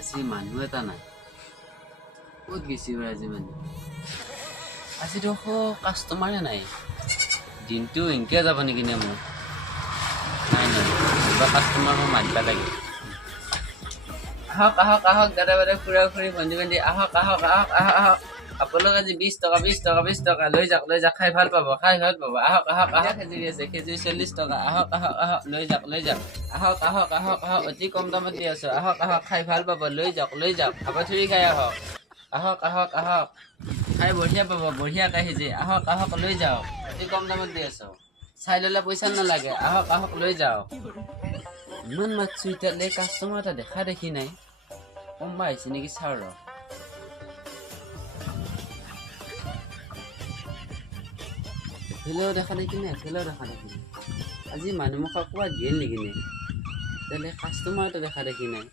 আজি মানুহ এটা নাই ক'ত গেছি বাৰু আজি মানুহ আজি দেখো কাষ্টমাৰে নাই দিনটো এনেকৈ যাব নেকি নে মোৰ নাই নাই কিবা কাষ্টমাৰ মোক মাতিব লাগে আহক আহক আহক দাদা বাইদেউ খুৰা খুৰী ভণ্টি ভণ্টি আহক আহক আহক আহক আহক আপোনালোক আজি বিছ টকা বিছ টকা বিছ টকা লৈ যাওক লৈ যাওক খাই ভাল পাব খাই ভাল পাব। আহক আহক আহক। খেজুৰি আছে খেজুৰি চল্লিছ টকা। আহক আহক আহক লৈ যাওক লৈ যাওক। আহক আহক আহক আহক। অতি কম দামত দি আছোঁ। আহক আহক খাই ভাল পাব। লৈ যাওক লৈ যাওক। হাবাথুৰি খাই আহক। আহক আহক আহক। খাই বঢ়িয়া পাব বঢ়িয়া কাহিজি আহক আহক লৈ যাওক। অতি কম দামত দি আছোঁ। চাই ল'লে পইচা নালাগে। আহক আহক লৈ যাওক। ইমান মাতছোঁ এতিয়ালৈ কাষ্টমাৰ এটা দেখা দেখি নাই। কোনোবা আহিছে নেকি চাওঁ এফালেও দেখা দেখি নাই এফালেও দেখা দেখি নাই আজি মানুহ মুখা ক'ৰবাত গেল নেকি নে? তেতিয়াহ'লে কাষ্টমাৰ এটা দেখা দেখি নাই।